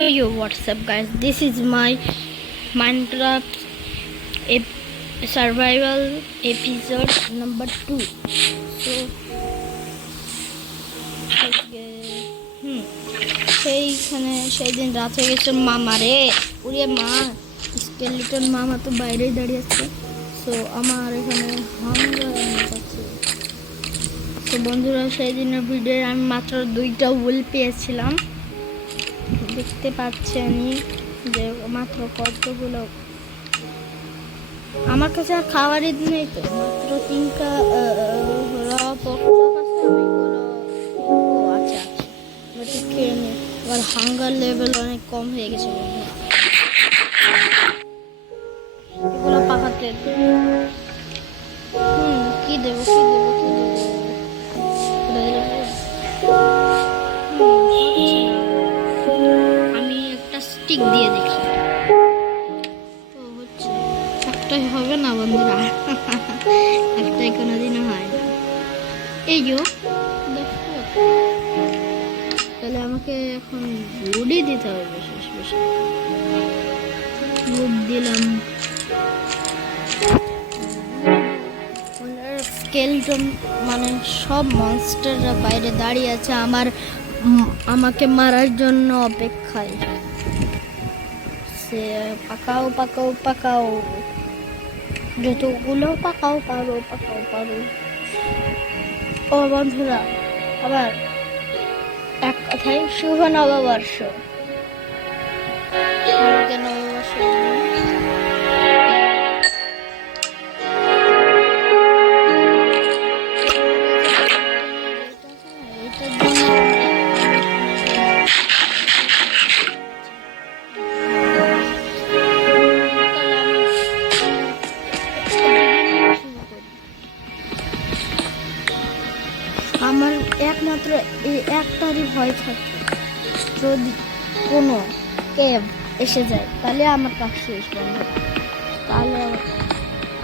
Yo, what's up, guys? This is my Minecraft survival episode number 2. So, সেই দিন রাত হয়ে গেছে মামা রে, ওরে মা স্কেলিটন মামা তো বাইরেই দাঁড়িয়ে আছে। সো আমার এখানে হাঙ্গার আছে। তো বন্ধুরা, সেই দিনের ভিডিও আমি মাত্র 2টা উল পেয়েছিলাম। দেখতে পাচ্ছেন যে মাত্র কতগুলো, আমার কাছে আর খাবারই নেই তো, মাত্র 3টা আচ্ছা আচ্ছা খেয়ে নিই। এবার হাঙ্গার লেভেল অনেক কম হয়ে গেছে, এগুলো পাকাতে কি দেবো আমি একটা স্টিক দিয়ে দেখি। হচ্ছে একটাই হবে না বন্ধুরা, একটাই কোনোদিনও হয় না। এই যো দেখো, তাহলে আমাকে এখন গুডই দিতে হবে, বেশি গুড দিলাম। স্কেলটন মানে সব মনস্টাররা বাইরে দাঁড়িয়ে আছে আমাকে মারার জন্য অপেক্ষায়। সে পাকাও যতগুলো পাকাও পারো। ও বন্ধুরা, আবার এক কথায় শুভ নববর্ষ। আমার একমাত্র এই একটারই ভয় থাকে, যদি কোনো কেভ এসে যায় তাহলে আমার কাজ শেষ বন্ধুরা। তাহলে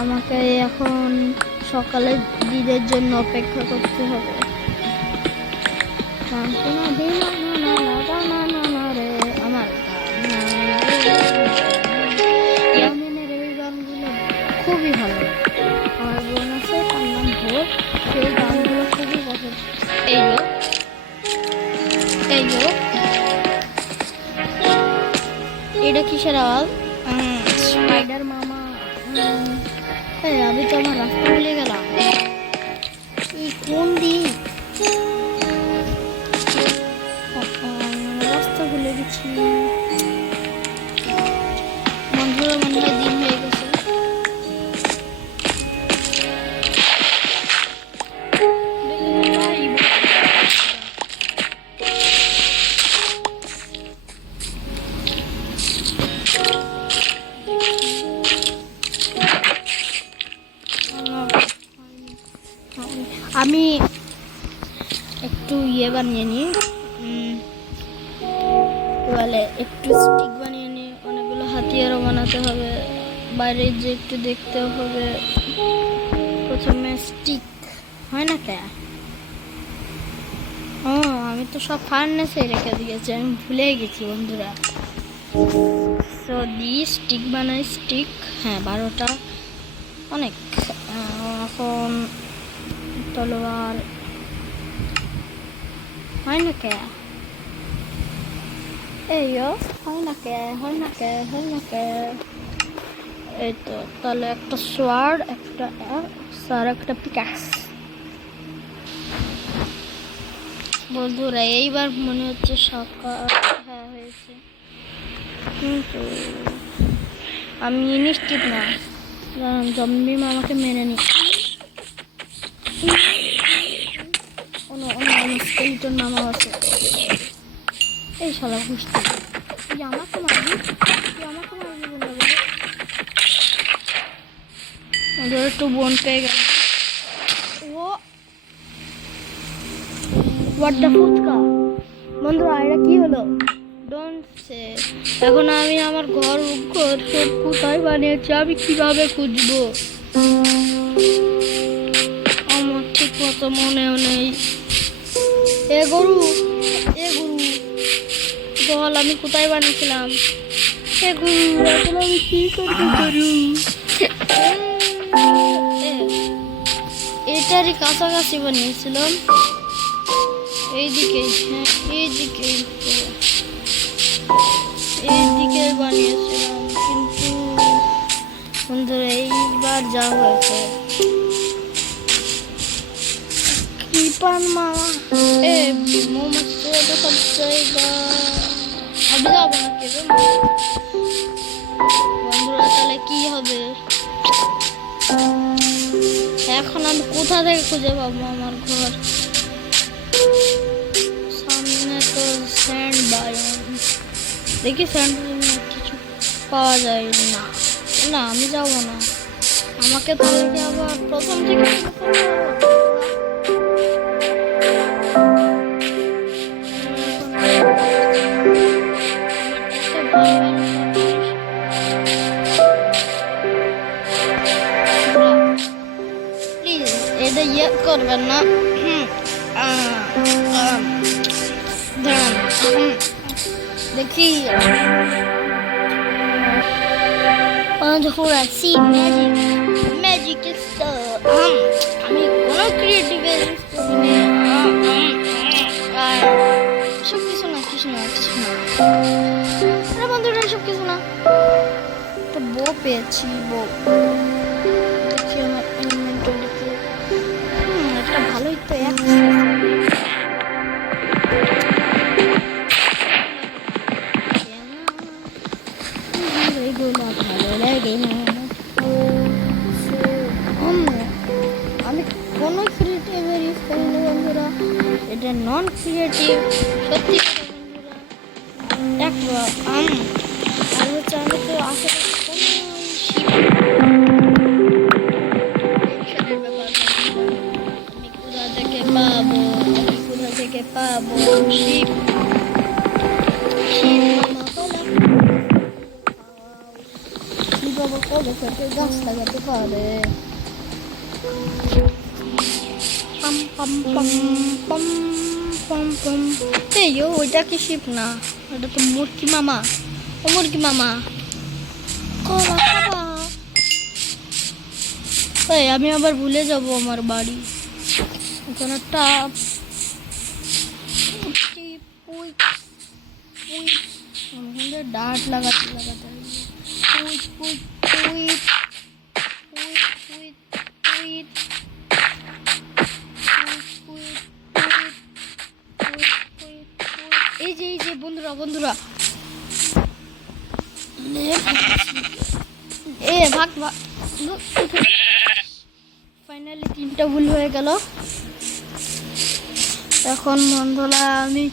আমাকে এখন সকালে দিনের জন্য অপেক্ষা করতে হবে। আমার ইয়ামিনের এই গানগুলো খুবই ভালো লাগে। আমার বোন আছে, তার নাম ভোর, সেই গানগুলো খুবই পছন্দ। এটা কিসের আওয়াজ? স্পাইডার মামা। আমি তো আমার রাস্তা ভুলে গেলাম, কোন দিক রাস্তা ভুলে গেছি বন্ধুরা, মনে হয় দিন হয়ে গেছে। আমি একটু বানিয়ে নিই, বলে একটু স্টিক বানিয়ে নিই। অনেকগুলো হাতিয়ারও বানাতে হবে, বাইরে যে একটু দেখতে হবে। প্রথমে স্টিক হয় না কে? আমি তো সব ফার্নেসে রেখে দিয়েছি, আমি ভুলে গেছি বন্ধুরা। সো স্টিক বানাই, স্টিক 12টা অনেক। এখন তলোয়ার হয় না কে? হয় না কে? এই তো, তাহলে একটা সোয়ার্ড, একটা পিকাক্স। বন্ধুরা, এইবার মনে হচ্ছে সকাল হয়েছে, কিন্তু আমি নিশ্চিত না, জম্বি আমাকে মেনে নি। স্কেলিটন মামা আছে, এই শালা ঘুষতে আমাকে মারবি বলে একটু বোন পেয়ে গেল। বন্ধুরা, এটা কি হলো? এখন আমি আমার ঘর সব কোথায় বানিয়েছি, আমি কিভাবে খুঁজবো? আমার ঠিক মতো মনেও নেই। এ গরু বল আমি কোথায় বানিয়েছিলাম? এখন আমি কি করতে পারি? এটারই কাছাকাছি বানিয়েছিলাম, এইদিকে, হ্যাঁ এইদিকে, এইদিকে বানিয়েছিলাম, কিন্তু বন্ধুরা এইবার যা হয়েছে কৃপান মামা মৌমাছি তো সব জায়গা আমি যাবো না কেন বন্ধুরা, তাহলে কি হবে এখন? আমি কোথা থেকে খুঁজে পাবো আমার ঘর? সামনে তো স্যান্ড বায়ন, দেখি স্যান্ড বায়নে কিছু পাওয়া যায় না। না আমি যাবো না, আমাকে তাহলে আবার প্রথম থেকে প্লিজ এটা ইয়ে করবেন না। দেখি see magic is the আমি কোনো ক্রিয়েটিভ সব কিছু না বন্ধুরা, সব কিছু না। একটা বউ পেয়েছি, বউ দেখি আমার ইনভেন্টরিতে। একটা ভালোই তো এইগুলো ভালো লাগে না। আমি কোনো ক্রিয়েটিভ ইউজ করি না বন্ধুরা, এটা নন ক্রিয়েটিভ সত্যি বন্ধুরা। আর হচ্ছে আমি তো আশেপাশে আমি কোথা থেকে পাবো শিপ? বাবা কবে থেকে গাছ লাগাতে পারে? ওইটা কি শিপ না, ওটা তো মুরগি মামা। ও মুরগি মামা কলা খাবা? আমি আবার ভুলে যাব আমার বাড়ি। এখন একটা ডাট লাগাতে এই যে বন্ধুরা ভাগ ফাইনালি 3টা ভুল হয়ে গেল। এখন বন্ধুরা আমি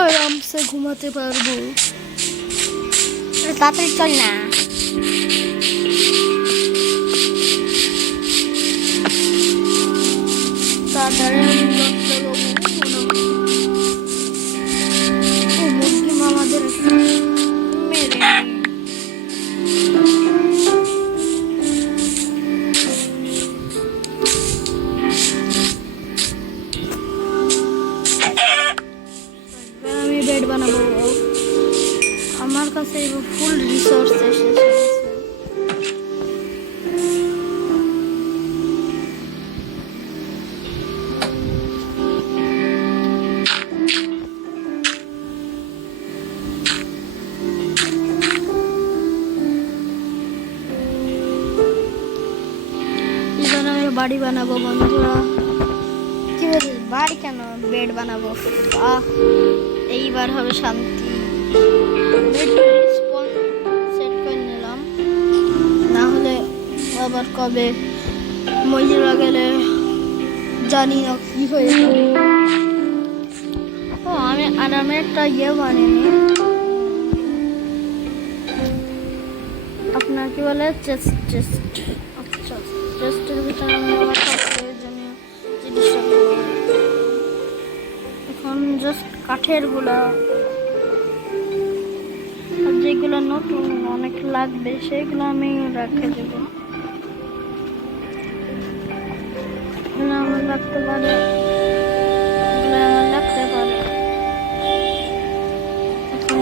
আরামসে ঘুমাতে পারবো। তাড়াতাড়ি চল না, মুরগি মামাদের মেরে আমি বেড বানাবো। আমার কাছে ফুল রিসোর্স এসেছে। বাড়ি বানাবো বন্ধুরা, কি বলিস বাড়ি কেন, বেড বানাবো। এইবার হবে শান্তি। সেট করে নিলাম, না হলে আবার কবে মহিলা গেলে জানি না কি হয়ে যাবে। আমি একটা ইয়ে বানিয়ে আপনার কি বলে চেস্ট। আচ্ছা চেস্টের ভিতরে প্রয়োজনীয় জিনিসটা এখন জাস্ট কাঠের গুলা, আর যেগুলো নতুন অনেক লাগবে সেগুলো আমি রেখে দেবো। আমার লাগতে পারে, এখন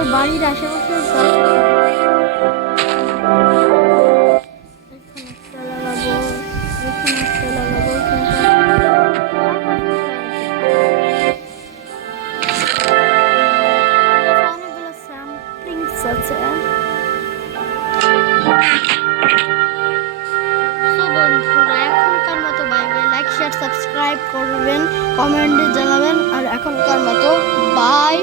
আমার বাড়ির আশেপাশে এখানে একটা লাগাবো, এখানে একটা লাগাবো, অনেকগুলো স্যাম্পলিংস আছে। তো বন্ধুরা এখনকার মতো bye bye, like share subscribe করবেন, কমেন্টে জানাবেন, আর এখনকার মতো বাই।